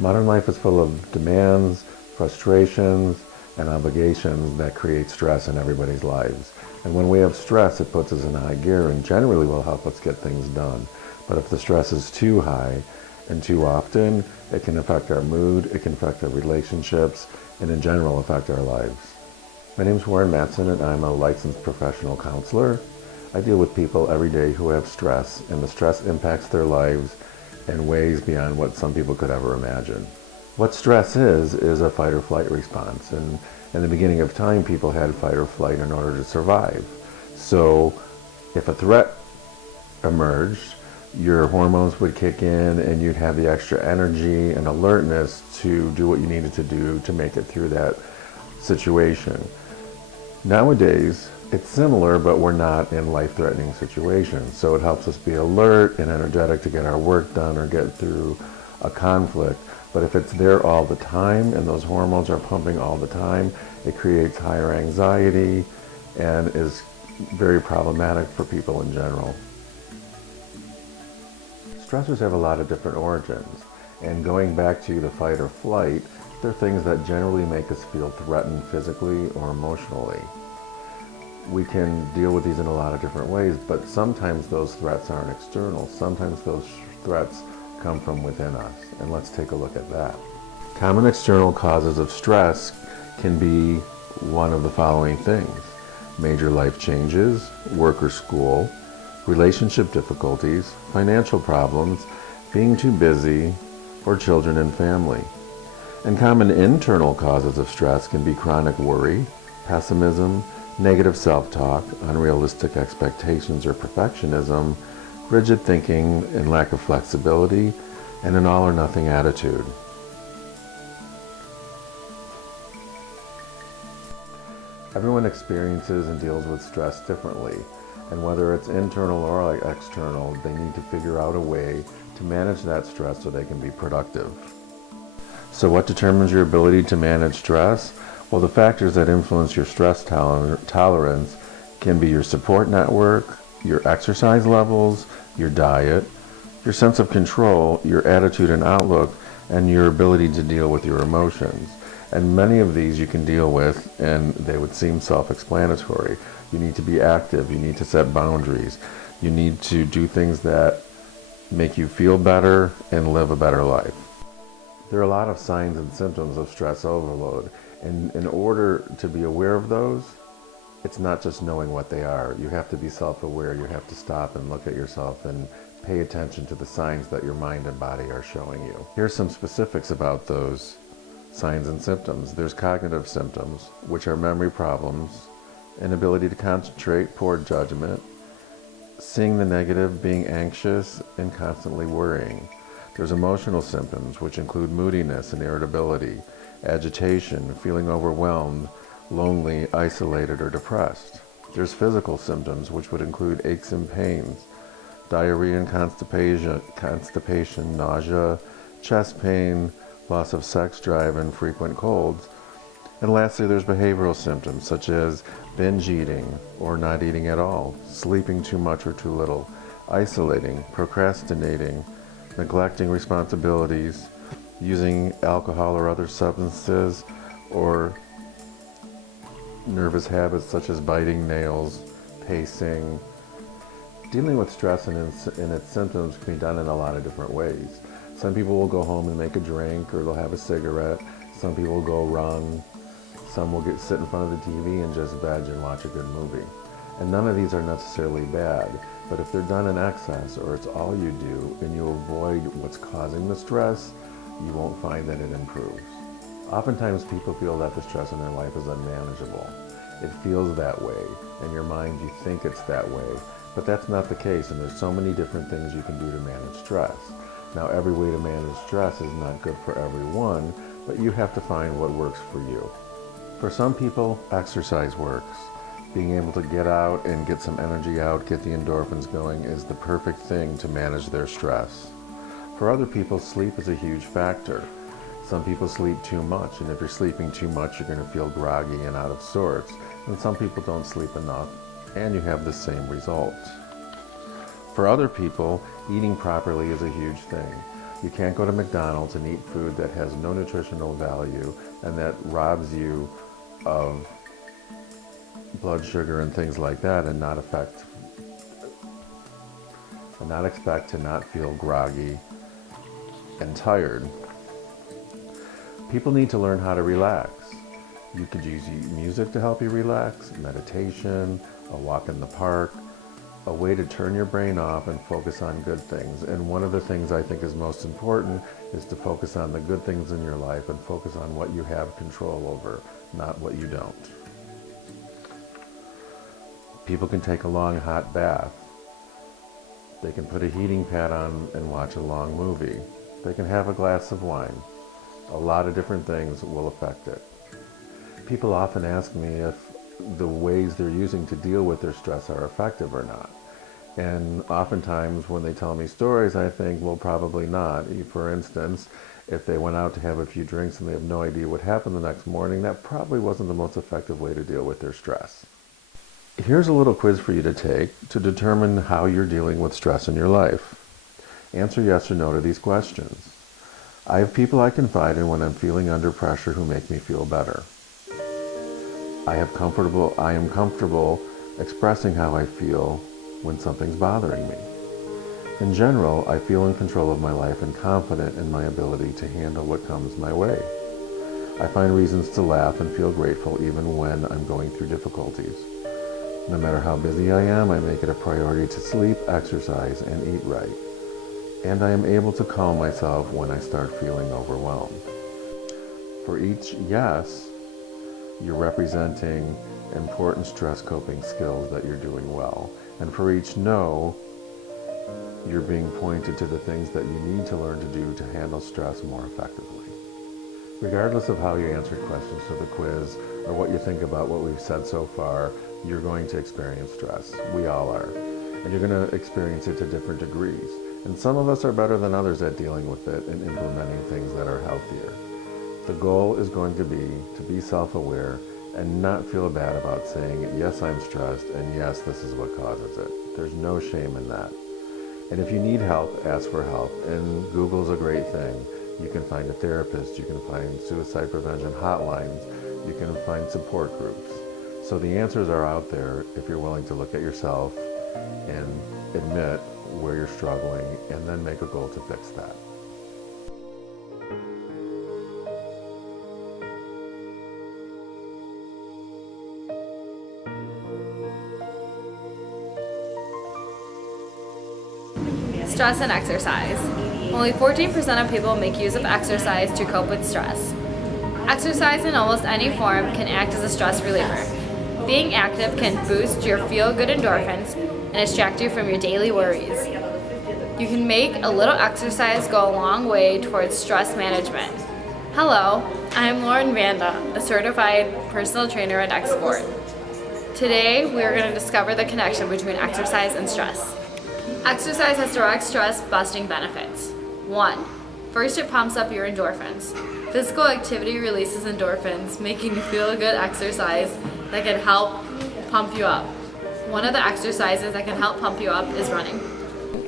Modern life is full of demands, frustrations, and obligations that create stress in everybody's lives. And when we have stress, it puts us in high gear and generally will help us get things done. But if the stress is too high and too often, it can affect our mood, it can affect our relationships, and in general affect our lives. My name is Warren Matson and I'm a licensed professional counselor. I deal with people every day who have stress, and the stress impacts their lives in ways beyond what some people could ever imagine. What stress is a fight or flight response. And in the beginning of time, people had fight or flight in order to survive. So if a threat emerged, your hormones would kick in and you'd have the extra energy and alertness to do what you needed to do to make it through that situation. Nowadays, it's similar, but we're not in life-threatening situations. So it helps us be alert and energetic to get our work done or get through a conflict. But if it's there all the time and those hormones are pumping all the time, it creates higher anxiety and is very problematic for people in general. Stressors have a lot of different origins. And going back to the fight or flight, they're things that generally make us feel threatened physically or emotionally. We can deal with these in a lot of different ways, but sometimes those threats aren't external. Sometimes those threats come from within us, and let's take a look at that. Common external causes of stress can be one of the following things: major life changes, work or school, relationship difficulties, financial problems, being too busy, or children and family. And common internal causes of stress can be chronic worry, pessimism, negative self-talk, unrealistic expectations or perfectionism, rigid thinking and lack of flexibility, and an all-or-nothing attitude. Everyone experiences and deals with stress differently, and whether it's internal or external, they need to figure out a way to manage that stress so they can be productive. So what determines your ability to manage stress? Well, the factors that influence your stress tolerance can be your support network, your exercise levels, your diet, your sense of control, your attitude and outlook, and your ability to deal with your emotions. And many of these you can deal with, and they would seem self-explanatory. You need to be active, you need to set boundaries, you need to do things that make you feel better and live a better life. There are a lot of signs and symptoms of stress overload, and in order to be aware of those, it's not just knowing what they are. You have to be self-aware. You have to stop and look at yourself and pay attention to the signs that your mind and body are showing you. Here's some specifics about those signs and symptoms. There's cognitive symptoms, which are memory problems, inability to concentrate, poor judgment, seeing the negative, being anxious, and constantly worrying. There's emotional symptoms, which include moodiness and irritability, agitation, feeling overwhelmed, lonely, isolated, or depressed. There's physical symptoms, which would include aches and pains, diarrhea and constipation, nausea, chest pain, loss of sex drive, and frequent colds. And lastly, there's behavioral symptoms, such as binge eating or not eating at all, sleeping too much or too little, isolating, procrastinating, neglecting responsibilities, using alcohol or other substances, or nervous habits such as biting nails, pacing. Dealing with stress and its symptoms can be done in a lot of different ways. Some people will go home and make a drink, or they'll have a cigarette. Some people will go run. Some will sit in front of the TV and just veg and watch a good movie. And none of these are necessarily bad, but if they're done in excess, or it's all you do, and you avoid what's causing the stress, you won't find that it improves. Oftentimes people feel that the stress in their life is unmanageable. It feels that way. In your mind you think it's that way, but that's not the case, and there's so many different things you can do to manage stress. Now, every way to manage stress is not good for everyone, but you have to find what works for you. For some people, exercise works. Being able to get out and get some energy out, get the endorphins going, is the perfect thing to manage their stress. For other people, sleep is a huge factor. Some people sleep too much, and if you're sleeping too much, you're going to feel groggy and out of sorts. And some people don't sleep enough, and you have the same result. For other people, eating properly is a huge thing. You can't go to McDonald's and eat food that has no nutritional value and that robs you of blood sugar and things like that and not expect to not feel groggy and tired. People need to learn how to relax. You could use music to help you relax, meditation, a walk in the park, a way to turn your brain off and focus on good things. And one of the things I think is most important is to focus on the good things in your life and focus on what you have control over, not what you don't. People can take a long hot bath. They can put a heating pad on and watch a long movie. They can have a glass of wine. A lot of different things will affect it. People often ask me if the ways they're using to deal with their stress are effective or not. And oftentimes when they tell me stories, I think, well, probably not. For instance, if they went out to have a few drinks and they have no idea what happened the next morning, that probably wasn't the most effective way to deal with their stress. Here's a little quiz for you to take to determine how you're dealing with stress in your life. Answer yes or no to these questions. I have people I confide in when I'm feeling under pressure who make me feel better. I am comfortable expressing how I feel when something's bothering me. In general, I feel in control of my life and confident in my ability to handle what comes my way. I find reasons to laugh and feel grateful even when I'm going through difficulties. No matter how busy I am, I make it a priority to sleep, exercise, and eat right. And I am able to calm myself when I start feeling overwhelmed. For each yes, you're representing important stress coping skills that you're doing well. And for each no, you're being pointed to the things that you need to learn to do to handle stress more effectively. Regardless of how you answered questions to the quiz or what you think about what we've said so far, you're going to experience stress. We all are. And you're going to experience it to different degrees. And some of us are better than others at dealing with it and implementing things that are healthier. The goal is going to be self-aware and not feel bad about saying, yes, I'm stressed, and yes, this is what causes it. There's no shame in that. And if you need help, ask for help. And Google's a great thing. You can find a therapist, you can find suicide prevention hotlines, you can find support groups. So the answers are out there if you're willing to look at yourself and admit where you're struggling and then make a goal to fix that. Stress and exercise. Only 14% of people make use of exercise to cope with stress. Exercise in almost any form can act as a stress reliever. Being active can boost your feel-good endorphins and distract you from your daily worries. You can make a little exercise go a long way towards stress management. Hello, I'm Lauren Vanda, a certified personal trainer at Export. Today, we are going to discover the connection between exercise and stress. Exercise has direct stress-busting benefits. 1. First, it pumps up your endorphins. Physical activity releases endorphins, making you feel a good exercise that can help pump you up. One of the exercises that can help pump you up is running.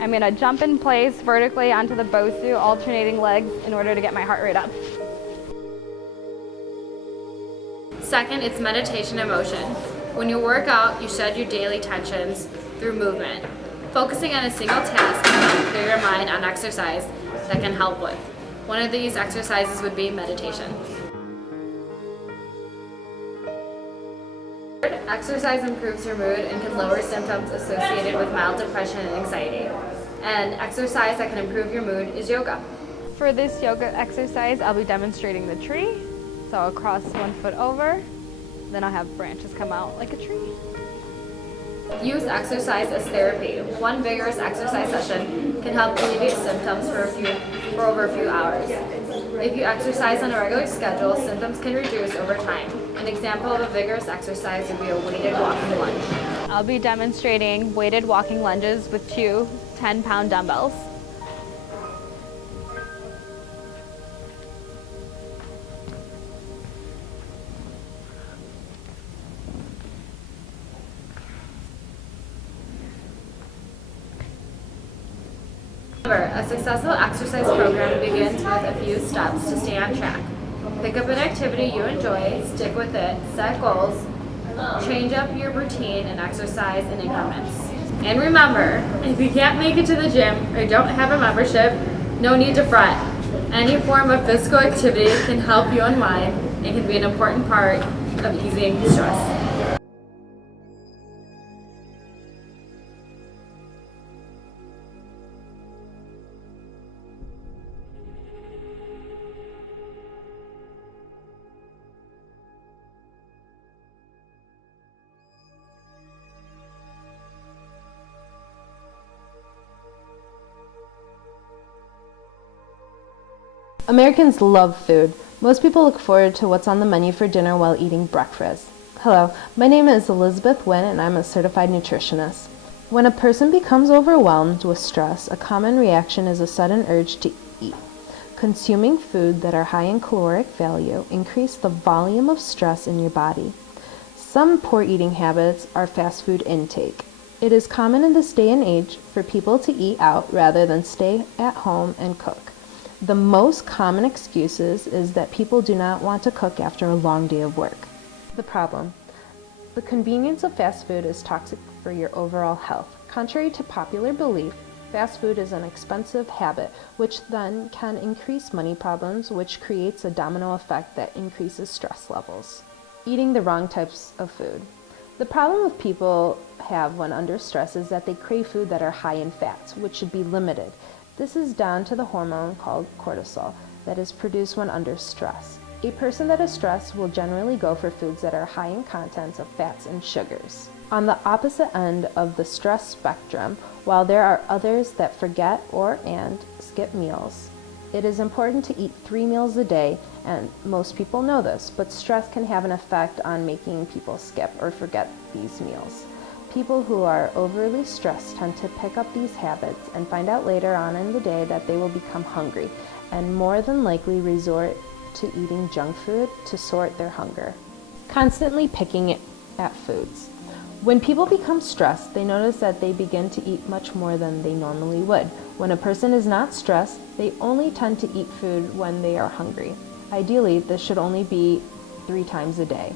I'm going to jump in place vertically onto the Bosu, alternating legs in order to get my heart rate up. Second, it's meditation and motion. When you work out, you shed your daily tensions through movement. Focusing on a single task can help clear your mind on exercise that can help with. One of these exercises would be meditation. Exercise improves your mood and can lower symptoms associated with mild depression and anxiety. And exercise that can improve your mood is yoga. For this yoga exercise, I'll be demonstrating the tree. So I'll cross 1 foot over, then I'll have branches come out like a tree. Use exercise as therapy. One vigorous exercise session can help alleviate symptoms for over a few hours. If you exercise on a regular schedule, symptoms can reduce over time. An example of a vigorous exercise would be a weighted walking lunge. I'll be demonstrating weighted walking lunges with 2 10-pound dumbbells. Remember, a successful exercise program begins with a few steps to stay on track. Pick up an activity you enjoy, stick with it, set goals, change up your routine, and exercise in increments. And remember, if you can't make it to the gym or don't have a membership, no need to fret. Any form of physical activity can help you unwind and can be an important part of easing stress. Americans love food. Most people look forward to what's on the menu for dinner while eating breakfast. Hello, my name is Elizabeth Wynn and I'm a certified nutritionist. When a person becomes overwhelmed with stress, a common reaction is a sudden urge to eat. Consuming food that are high in caloric value increase the volume of stress in your body. Some poor eating habits are fast food intake. It is common in this day and age for people to eat out rather than stay at home and cook. The most common excuses is that people do not want to cook after a long day of work. The problem: the convenience of fast food is toxic for your overall health. Contrary to popular belief, fast food is an expensive habit, which then can increase money problems, which creates a domino effect that increases stress levels. Eating the wrong types of food. The problem with people have when under stress is that they crave food that are high in fats, which should be limited. This is down to the hormone called cortisol that is produced when under stress. A person that is stressed will generally go for foods that are high in contents of fats and sugars. On the opposite end of the stress spectrum, while there are others that forget and skip meals, it is important to eat 3 meals a day, and most people know this, but stress can have an effect on making people skip or forget these meals. People who are overly stressed tend to pick up these habits and find out later on in the day that they will become hungry and more than likely resort to eating junk food to sort their hunger. Constantly picking at foods. When people become stressed, they notice that they begin to eat much more than they normally would. When a person is not stressed, they only tend to eat food when they are hungry. Ideally, this should only be 3 times a day.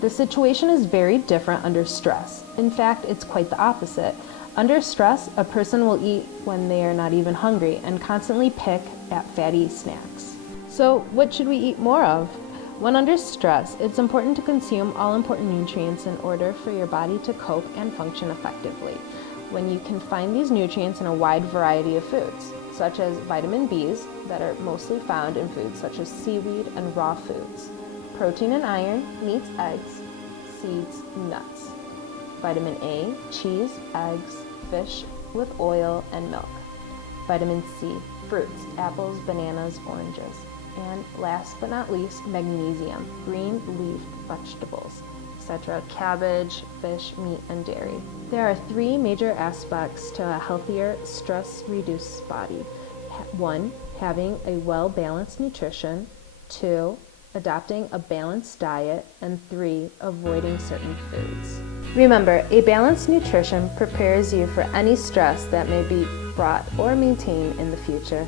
The situation is very different under stress. In fact, it's quite the opposite. Under stress, a person will eat when they are not even hungry and constantly pick at fatty snacks. So, what should we eat more of? When under stress, it's important to consume all important nutrients in order for your body to cope and function effectively. When you can find these nutrients in a wide variety of foods, such as vitamin Bs that are mostly found in foods such as seaweed and raw foods. Protein and iron, meats, eggs, seeds, nuts. Vitamin A, cheese, eggs, fish with oil and milk. Vitamin C, fruits, apples, bananas, oranges. And last but not least, magnesium, green leaf vegetables, etc., cabbage, fish, meat, and dairy. There are 3 major aspects to a healthier, stress-reduced body. 1, having a well-balanced nutrition. 2, adopting a balanced diet, and 3, avoiding certain foods. Remember, a balanced nutrition prepares you for any stress that may be brought or maintained in the future.